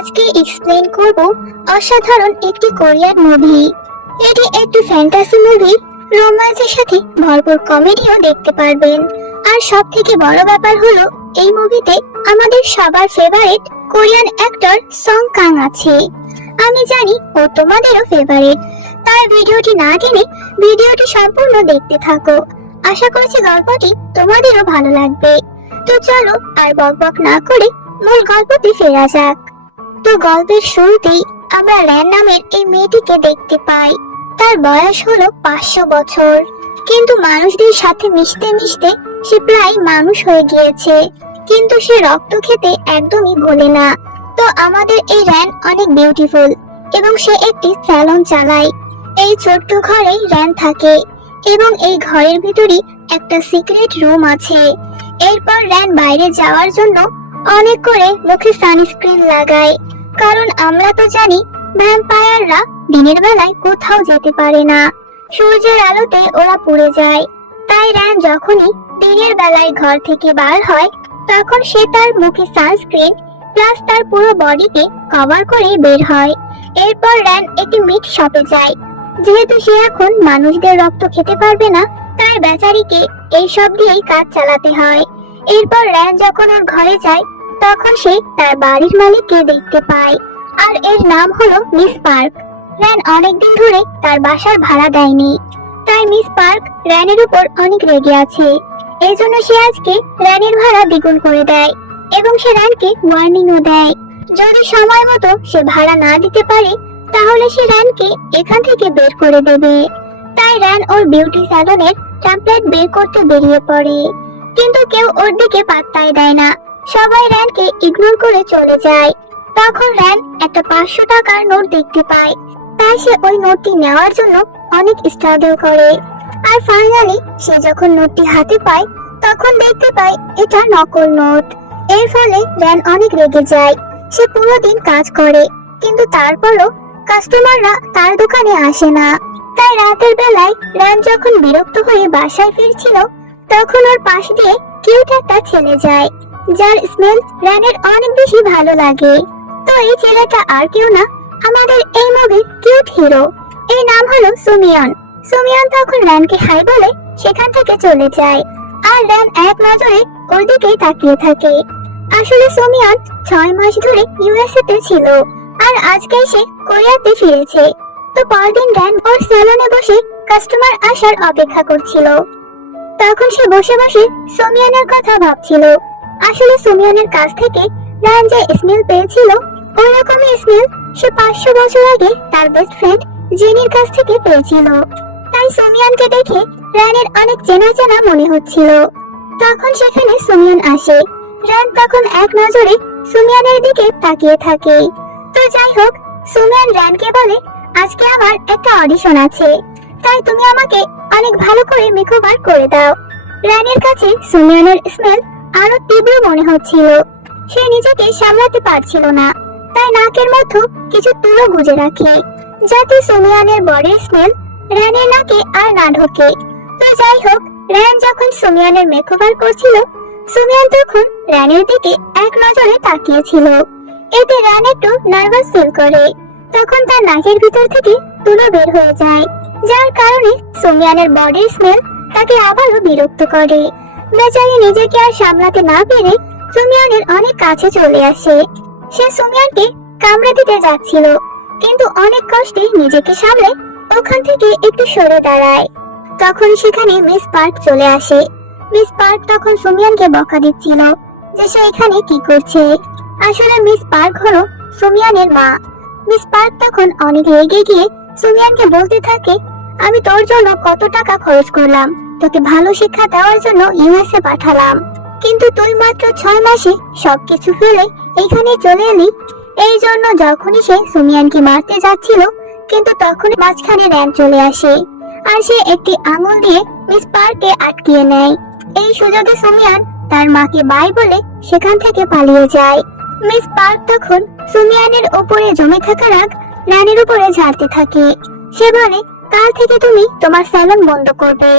আজকে এক্সপ্লেন করব অসাধারণ একটি কোরিয়ান মুভি। এটি একটি ফ্যান্টাসি মুভি, রোমান্সের সাথে ভরপুর কমেডিও দেখতে পারবেন। আর সবথেকে বড় ব্যাপার হলো এই মুভিতে আমাদের সবার favourite Korean actor song Kang আছে। আমি জানি ও তোমাদেরও ফেভারিট, তাই ভিডিওটি না টেনে ভিডিওটি সম্পূর্ণ দেখতে থাকো। আশা করছি গল্পটি তোমাদেরও ভালো লাগবে। তো চলো আর বকবক না করে মূল গল্পতে ফেরা যাক। তো গল্পের শুরুতেই আমরা র্যান নামের এই মেয়েটিকে দেখতে পাই। তার বয়স হলো 500 বছর, কিন্তু মানুষদের সাথে মিশতে মিশতে সে প্রায় মানুষ হয়ে গিয়েছে। কিন্তু সে রক্ত খেতে একদমই ভোলে না। তো আমাদের এই র্যান অনেক বিউটিফুল এবং সে একটি স্যালন চালায়। এই ছোট্ট ঘরেই র্যান থাকে এবং এই ঘরের ভিতরই একটা সিক্রেট রুম আছে। এরপর র্যান বাইরে যাওয়ার জন্য অনেক করে মুখে সানস্ক্রিন লাগায়, কারণ আমরা তো জানি ভ্যাম্পায়াররা দিনের বেলায় কোথাও যেতে পারে না, সূর্যের আলোতে ওরা পুড়ে যায়। তাই র্যান যখনই দিনের বেলায় ঘর থেকে বার হয় তখন সে তার মুখে সানস্ক্রিন প্লাস তার পুরো বডিকে কভার করে বের হয়। এরপর র্যান একটি মিট শপে যায়। যেহেতু সে এখন মানুষদের রক্ত খেতে পারবে না, তাই বেচারিকে এই সব দিয়েই কাজ চালাতে হয়। এরপর র্যান যখন ওর ঘরে যায় তখন সে তার বাড়ির মালিককে দেখতে পায়, আর এর নাম হলো মিস পার্ক। র্যান অনেকদিন ধরে তার বাসার ভাড়া দেয়নি, তাই মিস পার্ক র্যানের উপর অনেক রেগে আছে। এই জন্য সে আজকে র্যানের ভাড়া দ্বিগুণ করে দেয় এবং সে র্যানকে ওয়ার্নিংও দেয়, যদি সময় মতো সে ভাড়া না দিতে পারে তাহলে সে র্যানকে এখান থেকে বের করে দেবে। তাই র্যান ওর বিউটি স্যালনের ট্যাম্পলেট বের করতে বেরিয়ে পড়ে, কিন্তু কেউ ওর দিকে পাত্তাই দেয় না। সবাই র্যানকে ইগনোর করে চলে যায়। তখন র্যান একটা 500 টাকার নোট দেখতে পায়, তাই সে ওই নোটটি নেওয়ার জন্য অনেক স্ট্রাগল করে। আর ফাইনালি সে যখন নোটটি হাতে পায় তখন দেখতে পায় এটা নকল নোট। এর ফলে র্যান অনেক রেগে যায়। সে পুরো দিন কাজ করে, কিন্তু তারপরও কাস্টমাররা তার দোকানে আসে না। তাই রাতের বেলায় র্যান যখন বিরক্ত হয়ে বাসায় ফিরছিল তখন ওর পাশ দিয়ে কিউট একটা ছেলে যায়, যার স্মেল র্যানের অনেক বেশি ভালো লাগে। তো এই ছেলেটা আর কেউ না, আমাদের এই মুভির কিউট হিরো। এই নাম হলো সুমিয়ন। সুমিয়ন তখন র্যানকে হাই বলে সেখান থেকে চলে যায়, আর র্যান এক নজরে ওর দিকেই তাকিয়ে থাকে। আসলে সুমিয়ন 6 মাস ধরে ইউএসএ তে ছিল, আর আজকে সে কোরিয়াতে ফিরেছে। তো পরদিন র্যান ওর স্যালনে বসে কাস্টমার আসার অপেক্ষা করছিল। তখন সে বসে বসে সুমিয়নের কথা ভাবছিল। আসলে সুমিয়নের কাছ থেকে র্যান যে স্মেল পেয়েছিল ওই রকমই স্মেল সে 500 বছর আগে তার বেস্ট ফ্রেন্ড জেনির কাছ থেকে পেয়েছিল। তাই সুমিয়নকে দেখে র্যানের অনেক চেনা চেনা মনে হচ্ছিল। তখন সেখানে সুমিয়ন আসে। র্যান তখন এক নজরে সুমিয়নের দিকে তাকিয়ে থাকে। তো যাই হোক, সুমিয়ন র্যানকে বলে, আজকে আমার একটা অডিশন আছে, তাই তুমি আমাকে অনেক ভালো করে মেকওভার করে দাও। র্যানের কাছে সুমিয়নের স্মেল আরো তীব্র মনে হচ্ছিল। সে নিজেকে সামলাতে পারছিল না, তাই নাকের মধ্যে কিছু তুলো গুজে রাখে, যাতে সুমিয়নের বডির স্মেল র্যানের নাকে আর না ঢোকে। তো যাই হোক, র্যান যখন সুমিয়নের মেকওভার করছিল সুমিয়ন তখন র্যানের দিকে এক নজরে তাকিয়েছিল। এতে র্যান একটু নার্ভাস ফিল করে। তখন তার নাকের ভিতর থেকে তুলো বের হয়ে যায়, যার কারণে সুমিয়নের বডির স্মেল তাকে আবারও বিরক্ত করে। বেচারি নিজেকে আর সামলাতে না পেরে সুমিয়নের অনেক কাছে চলে আসে। সে সুমিয়নকে কামড়ে দিতে যাচ্ছিল, কিন্তু অনেক কষ্টে নিজেকে সামলে ওখান থেকে একটু সরে দাঁড়ায়। তখন সেখানে মিস পার্ক চলে আসে। মিস পার্ক তখন সুমিয়নকে বকা দিচ্ছিল যে সে এখানে কি করছে। আসলে মিস পার্ক হলো সুমিয়নের মা। মিস পার্ক তখন অনেক রেগে গিয়ে সুমিয়নকে বলতে থাকে, আমি তোর জন্য কত টাকা খরচ করলাম, তোকে ভালো শিক্ষা দেওয়ার জন্য ইউএসএ পাঠালাম, কিন্তু তুই মাত্র 6 মাসে সবকিছু ফেলে এখানে চলে এলি। এই জন্য যখনই সে সুমিয়নকে মারতে যাচ্ছিল, কিন্তু তখন মাঝখানে র্যান চলে আসে, আর সে একটি আঙুল দিয়ে মিস পার্ককে আটকিয়ে নেয়। এই সুযোগে সুমিয়ন তার মাকে বাই বলে সেখান থেকে পালিয়ে যায়। মিস পার্ক তখন সুমিয়নের উপরে জমে থাকা রাগ র্যানের উপরে ঝাড়তে থাকে। সে বলে, কাল থেকে তুমি তোমার স্যালন বন্ধ করবে।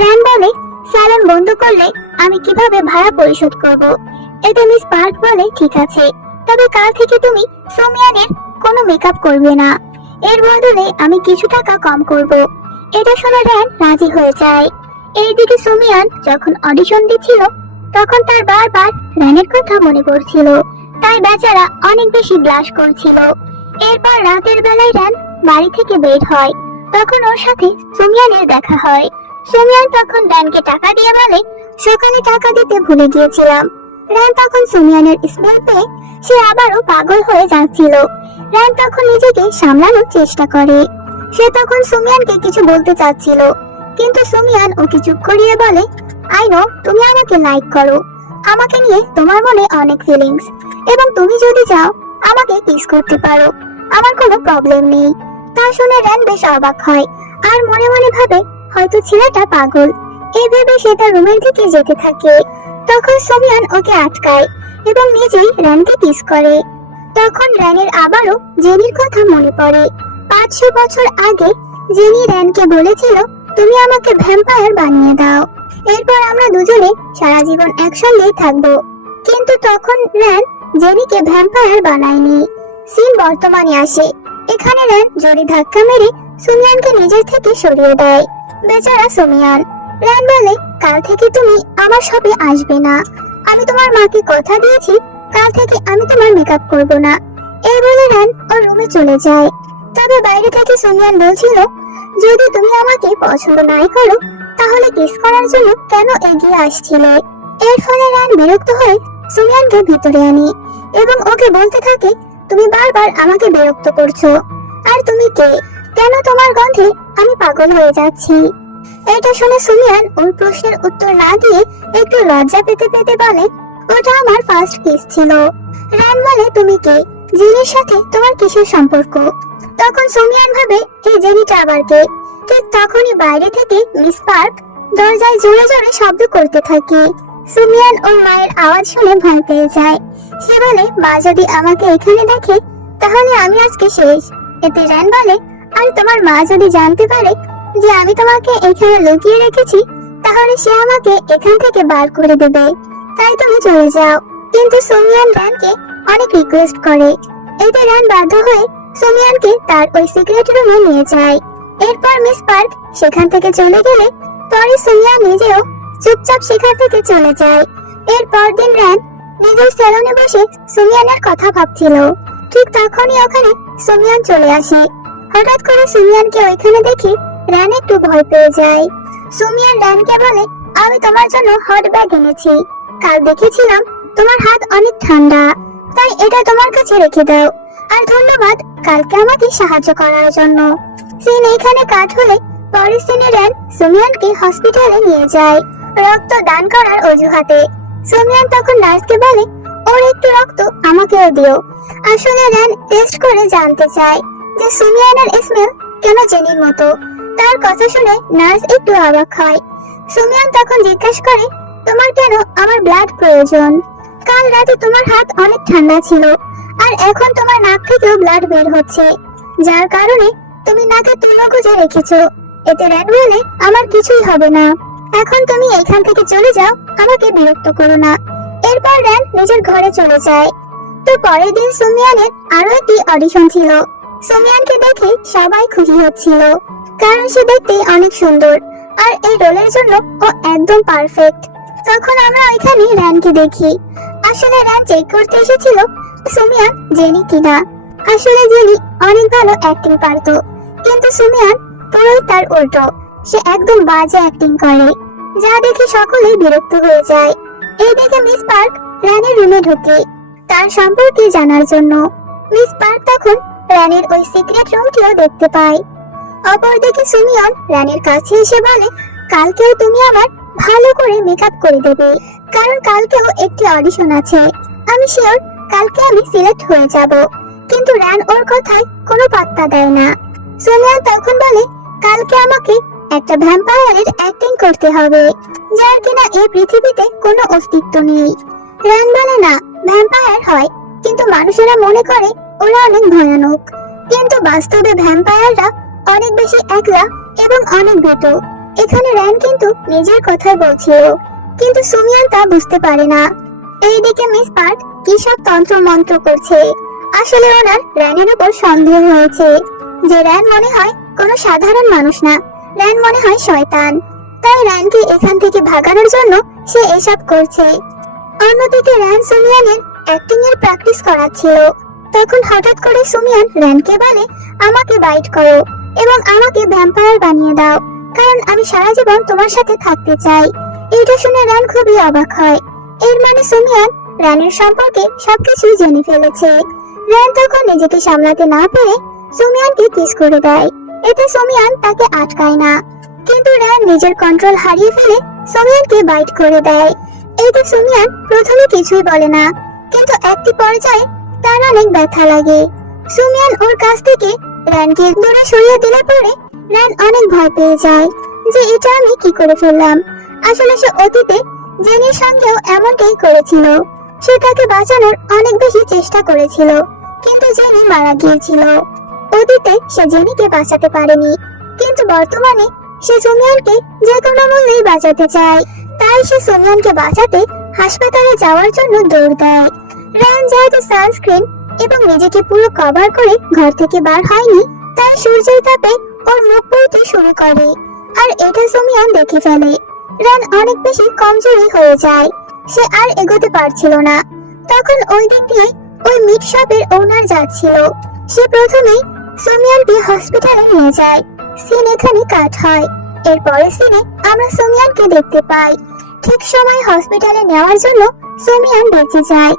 র্যান বলে, স্যালন বন্ধ করলে আমি কিভাবে ভাড়া পরিশোধ করব? এতে মিস পার্ক বলে, ঠিক আছে, তবে কাল থেকে তুমি সুমিয়ানের কোনো মেকআপ করবে না, এর বদলে আমি কিছু টাকা কম করব। এটা শুনে র্যান রাজি হয়ে যায়। এইদিকে সুমিয়ান যখন অডিশন দিচ্ছিল তখন তার বারবার র্যানের কথা মনে পড়ছিল, তাই বেচারা অনেক বেশি ব্লাশ করছিল। এরপর রাতের বেলায় র্যান বাড়ি থেকে বের হয়, তখন ওর সাথে সুমিয়ানের দেখা হয়। সুমিয়ান তখন র্যানকে টাকা দিয়ে বলে, সকালে টাকা দিতে ভুলে গিয়েছিলাম। র্যান তখন সুমিয়ানের স্মেল পেয়ে সে আবারও পাগল হয়ে যাচ্ছিল। র্যান তখন নিজেকে সামলানোর চেষ্টা করে। সে তখন সুমিয়ানকে কিছু বলতে চাচ্ছিল, কিন্তু সুমিয়ান ওকে চুপ করিয়ে বলে, আই নো তুমি আমাকে লাইক করো, আমাকে নিয়ে তোমার মনে অনেক ফিলিংস, এবং তুমি যদি চাও আমাকে কিস করতে পারো, আমার কোনো প্রবলেম নেই। তা শুনে র্যান বেশ অবাক হয় আর মনে মনে ভাবে হয়তো ছেলেটা পাগল। এই ভেবে সে তার রুমের দিকে যেতে থাকে। তখন সুমিয়ান ওকে আটকায় এবং নিজেই র্যানকে কিস করে। তখন র্যানের আবারও জেনির কথা মনে পড়ে। 500 বছর আগে জেনি র্যানকে বলেছিল, তুমি আমাকে ভ্যাম্পায়ার বানিয়ে দাও, এরপর আমরা দুজনে সারা জীবন একসঙ্গেই থাকবো। কিন্তু তখন র্যান জেনিকে ভ্যাম্পায়ার বানায়নি। সিন বর্তমানে আসে। এখানে র্যান জোরে ধাক্কা মেরে সুমিয়ানকে নিজের থেকে সরিয়ে দেয়। বেচারা সুমিয়ান। র্যান বলে, কাল থেকে তুমি আমার শপে আসবে না, আমি তোমার মাকে কথা দিয়েছি কাল থেকে আমি তোমার মেকআপ করব না। এই বলে র্যান ওর রুমে চলে যায়। তবে বাইরে থেকে সুমিয়ান বলছিল, যদি তুমি আমাকে পছন্দ নাই করো তাহলে কিস করার জন্য কেন এগিয়ে আসছিলে। এর ফলে র্যান বিরক্ত হয়ে সুমিয়ানকে ভিতরে আনে এবং ওকে বলতে থাকে, তুমি বারবার আমাকে বিরক্ত করছো, আর তুমি কে, কেন তোমার গন্ধে আমি পাগল হয়ে যাচ্ছি। এটা শুনে সুমিয়ান ওর প্রশ্নের উত্তর না দিয়ে একটু লজ্জা পেতে পেতে বলে, ওটা আমার ফার্স্ট কিস ছিল। র্যান বলে, তুমি কে, জেনির সাথে তোমার কিসের সম্পর্ক। তখন সুমিয়ান ভাবে, এই জেনিটা আবার কে। ঠিক তখনই বাইরে থেকে মিস পার্ক দরজায় জোরে জোরে শব্দ করতে থাকে। সুমিয়ান ওর মায়ের আওয়াজ শুনে ভয় পেয়ে যায়। সে বলে, মা যদি আমাকে এখানে দেখে তাহলে আমি আজকে শেষ। এতে র্যান বলে, আর তোমার মা যদি জানতে পারে যে আমি তোমাকে এখানে লুকিয়ে রেখেছি তাহলে সে আমাকে এখান থেকে বার করে দেবে, তাই তুমি চলে যাও। কিন্তু সুমিয়ান র্যানকে অনেক রিকোয়েস্ট করে। এতে র্যান বাধ্য হয়ে সুমিয়ানকে তার ওই সিক্রেট রুমে নিয়ে যায়। এরপর মিস পার্ক সেখান থেকে চলে গেলে পরে সুমিয়ান নিজেও চুপচাপ সেখান থেকে চলে যায়। এরপর দিন র্যান নিজের সেলুনে বসে সুমিয়ানের কথা ভাবছিল। ঠিক তখনই ওখানে সুমিয়ান চলে আসে। হঠাৎ করে সুমিয়ানকে ওইখানে দেখে র্যান একটু ভয় পেয়ে যায়। সুমিয়ান র্যানকে বলে, আমি তোমার জন্য হট ব্যাগ এনেছি, কাল দেখেছিলাম তোমার হাত অনেক ঠান্ডা, তাই এটা তোমার কাছে রেখে দাও, আর ধন্যবাদ কালকে আমাকে সাহায্য করার জন্য। সিন এইখানে কাট হলে পরের সিনে র্যান সুমিয়ানকে হসপিটালে নিয়ে যায় রক্ত দান করার অজুহাতে। সুমিয়ান তখন নার্সকে বলে, ওর একটু রক্ত আমাকেও দিও। আসলে র্যান টেস্ট করে জানতে চায় যে সুমিয়ানের স্মেল কেন জেনির মতো। তার কথা শুনে নার্স একটু অবাক হয়। সুমিয়ান তখন জিজ্ঞাসা করে, তোমার কেন আমার ব্লাড প্রয়োজন? কাল রাতে তোমার হাত অনেক ঠান্ডা ছিল, আর এখন তোমার নাক থেকেও ব্লাড বের হচ্ছে, যার কারণে তুমি নাকে তুলো গুজে রেখেছো। এতে র্যান বলে, আমার কিছুই হবে না, এখন তুমি এখান থেকে চলে যাও, আমাকে বিরক্ত করো না। এরপর র্যান নিজের ঘরে চলে যায়। তো পরের দিন সুমিয়ানের আরো একটি অডিশন ছিল। সুমিয়ানকে দেখে সবাই খুশি হচ্ছিল, কারণ সে দেখতে অনেক সুন্দর আর এই রোলের জন্য ও একদম পারফেক্ট। তখন আমরা ওইখানে র্যানকে দেখি। আসলে র্যান চেক করতে এসেছিল সুমিয়ান জেনি কিনা। আসলে জেনি অনেক ভালো অ্যাক্টিং পারতো, কিন্তু সুমিয়ান পুরোই তার উল্টো, সে একদম বাজে অ্যাক্টিং করে, যা দেখে সকলেই বিরক্ত হয়ে যায়। এই দেখে মিস পার্ক র্যানের রুমে ঢোকে তার সম্পর্কে জানার জন্য। মিস পার্ক তখন র্যানের ওই সিক্রেট রুমটিও দেখতে পায়। অপরদিকে সুমিয়ান র্যানের কাছে এসে বলে, কালকেও তুমি আমার ভালো করে মেকআপ করে দেবে, কারণ কালকেও একটি অডিশন আছে, আমি শিওর কালকে আমি সিলেক্ট হয়ে যাব। কিন্তু র্যান ওর কথায় কোনো পাত্তা দেয় না। সুমিয়ান তখন বলে, কালকে আমাকে একটা ভ্যাম্পায়ারের অ্যাক্টিং করতে হবে, যার কিনা এই পৃথিবীতে কোনো অস্তিত্ব নেই। র্যান বলে, না, ভ্যাম্পায়ার হয়, কিন্তু মানুষেরা মনে করে ওরা অনেক ভয়ানক, কিন্তু বাস্তবে ভ্যাম্পায়াররা অনেক বেশি একলা এবং অনেক ভীতু। এখানে র্যান কিন্তু নিজের কথাই বলছিল, কিন্তু সুমিয়ান তা বুঝতে পারে না। এইদিকে মিস পার্ক কি সব তন্ত্র মন্ত্র করছে। আসলে ওনার র্যানের উপর সন্দেহ হয়েছে যে র্যান মনে হয় কোনো সাধারণ মানুষ না, র্যান মনে হয় শয়তান। তাই র্যানকে এখান থেকে ভাগানোর জন্য সে এসব করছে। অন্যদিকে র্যান সুমিয়ানের অ্যাক্টিং এর প্র্যাকটিস করাচ্ছিল। তখন হঠাৎ করে সুমিয়ান র্যানকে বলে, আমাকে বাইট করো এবং আমাকে ভ্যাম্পায়ার বানিয়ে দাও, কারণ আমি সারা জীবন তোমার সাথে থাকতে চাই। এটা শুনে র্যান খুবই অবাক হয়। এর মানে সুমিয়ান র্যানের সম্পর্কে সবকিছু জেনে ফেলেছে। র্যান তখন নিজেকে সামলাতে না পেরে সুমিয়ানকে কিস করে দেয়। এতে সুমিয়ান তাকে আটকায় না, কিন্তু র্যান নিজের কন্ট্রোল হারিয়ে ফেলে সুমিয়ানকে বাইট করে দেয়। এতে সুমিয়ান প্রথমে কিছুই বলে না, কিন্তু একটি পর্যায়ে তার অনেক ব্যথা লাগে। সুমিয়ান ওর কাছ থেকে র্যানকে দূরে সরিয়ে দিলে পরে র্যান অনেক ভয় পেয়ে যায় যে এটা আমি কি করে ফেললাম। আসলে সে অতীতে জেনির সঙ্গেও এমনটাই করেছিল। সে তাকে বাঁচানোর অনেক বেশি চেষ্টা করেছিল, কিন্তু জেনি মারা গিয়েছিল। অতীতে সে জেনিকে বাঁচাতে পারেনি, কিন্তু বর্তমানে সে সুমিয়ানকে যে কোনো মূল্যেই বাঁচাতে চায়। তাই সে সুমিয়ানকে বাঁচাতে হাসপাতালে যাওয়ার জন্য দৌড় দেয়। র্যান যেহেতু সানস্ক্রিন এবং নিজেকে পুরো কভার করে ঘর থেকে বার হয়নি, তাই সূর্যের তাপে ওর মুখ পুড়তে শুরু করে, আর এটা সুমিয়ান দেখে ফেলে। র্যান অনেক বেশি কমজোরি হয়ে যায়, সে আর এগোতে পারছিল না। তখন ওই দিক দিয়ে ওই মিট শপের ওনার যাচ্ছিল। সে প্রথমেই সুমিয়ানকে হসপিটালে নিয়ে যায়। সিন এখানে কাট হয়। এরপরে সিনে আমরা সুমিয়ানকে দেখতে পাই। ঠিক সময় হসপিটালে নেওয়ার জন্য সুমিয়ান বেঁচে যায়।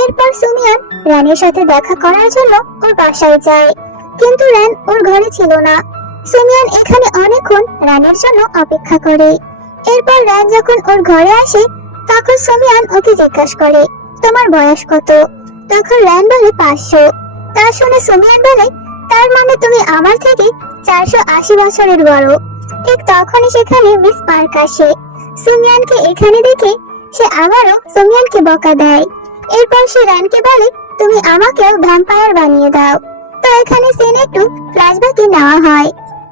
এরপর সুমিয়ান র্যানের সাথে দেখা করার জন্য ওর বাসায় যায়, কিন্তু র্যান ওর ঘরে ছিল না। সুমিয়ান এখানে অনেকক্ষণ র্যানের জন্য অপেক্ষা করে। এরপর র্যান যখন ওর ঘরে আসে, তখন সুমিয়ান ওকে জিজ্ঞাসা করে, তোমার বয়স কত? তখন র্যান বলে 500। তা শুনে সুমিয়ান বলে, তার মানে তুমি আমার থেকে 480 বছরের বড়। ঠিক তখনই সেখানে মিস পার্ক আসে। সুমিয়ানকে এখানে দেখে সে আবারও সুমিয়ানকে বকা দেয়। এরপর সে র্যানকে বলে, তুমি আমাকেও ভ্যাম্পায়ার বানিয়ে দাও। তো এখানে সিন একটু ফ্ল্যাশব্যাকে নেওয়া হয়।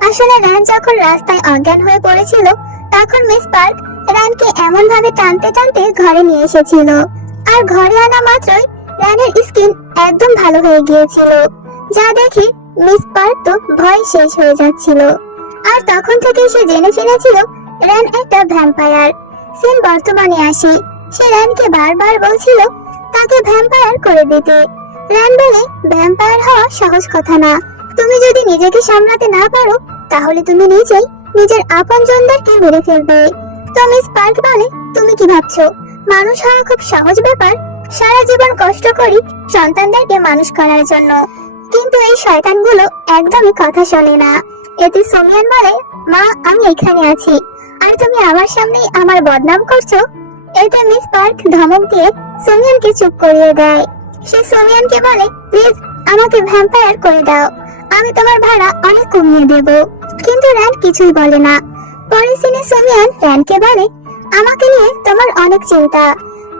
আসলে র্যান যখন রাস্তায় অজ্ঞান হয়ে পড়েছিল, তখন মিস পার্ক র্যানকে এমন ভাবে টানতে টানতে ঘরে নিয়ে এসেছিল, আর ঘরে আনা মাত্রই র্যানের স্কিন একদম ভালো হয়ে গিয়েছিল, যা দেখে মিস পার্ক তো ভয় শেষ হয়ে যাচ্ছিল। আর তখন থেকে সে জেনে ফেলেছিল র্যান একটা ভ্যাম্পায়ার। সিন বর্তমানে আসে। সে র্যানকে বারবার বলছিল তাকে ভ্যাম্পায়ার করে দিতে। র্যান বলে, ভ্যাম্পায়ার হওয়া সহজ কথা না। তুমি যদি নিজেকে সামলাতে না পারো, তাহলে তুমি নিজেই নিজের আপনজনদেরকে মেরে ফেলবে। তো মিস পার্ক বলে, তুমি কি ভাবছো মানুষ হওয়া খুব সহজ ব্যাপার? সারা জীবন কষ্ট করি সন্তানদেরকে মানুষ করার জন্য, কিন্তু এই শয়তানগুলো একদমই কথা শোনে না। এতে সুমিয়ান বলে, মা আমি এখানে আছি, আর তুমি আমার সামনেই আমার বদনাম করছো। এতে মিস পার্ক ধমক দিয়ে সুমিয়ানকে চুপ করিয়ে দেয়। সে সুমিয়ানকে বলে, প্লিজ আমাকে ভ্যাম্পায়ার করে দাও, আমি তোমার ভাড়া অনেক কমিয়ে দেব। কিন্তু র্যান কিছুই বলে না। পরে সিনে সুমিয়ান র্যানকে বলে, আমাকে নিয়ে তোমার অনেক চিন্তা,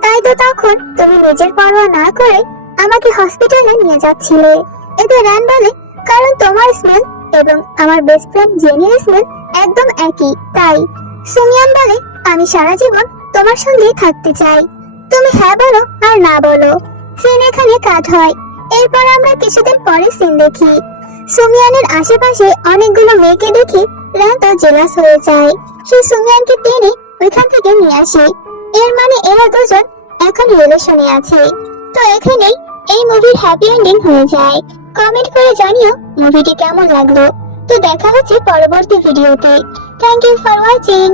তাই তো তখন তুমি নিজের পরোয়া না করে আমাকে হসপিটালে নিয়ে যাচ্ছিলে। এতে র্যান বলে, কারণ তোমার স্মেল এবং আমার বেস্ট ফ্রেন্ড জেনির স্মেল একদম একই, তাই। সুমিয়ান বলে, আমি সারা জীবন তোমার সঙ্গেই থাকতে চাই, তুমি হ্যাঁ বলো আর না বলো। সিন এখানে কাট হয়। এরপর আমরা কিছুদিন পরে সিন দেখি। সুমিয়ানের আশেপাশে অনেকগুলো মেয়েকে দেখে র্যান তো জেলাস হয়ে যায়। সে সুমিয়ানকে টেনে ওইখান থেকে নিয়ে আসে। এর মানে এরা দুজন এখন রিলেশনে আছে। তো এখানেই এই মুভির হ্যাপি এন্ডিং হয়ে যায়। কমেন্ট করে জানিও মুভিটি কেমন লাগলো। তো দেখা হচ্ছে পরবর্তী ভিডিওতে। Thank you for watching.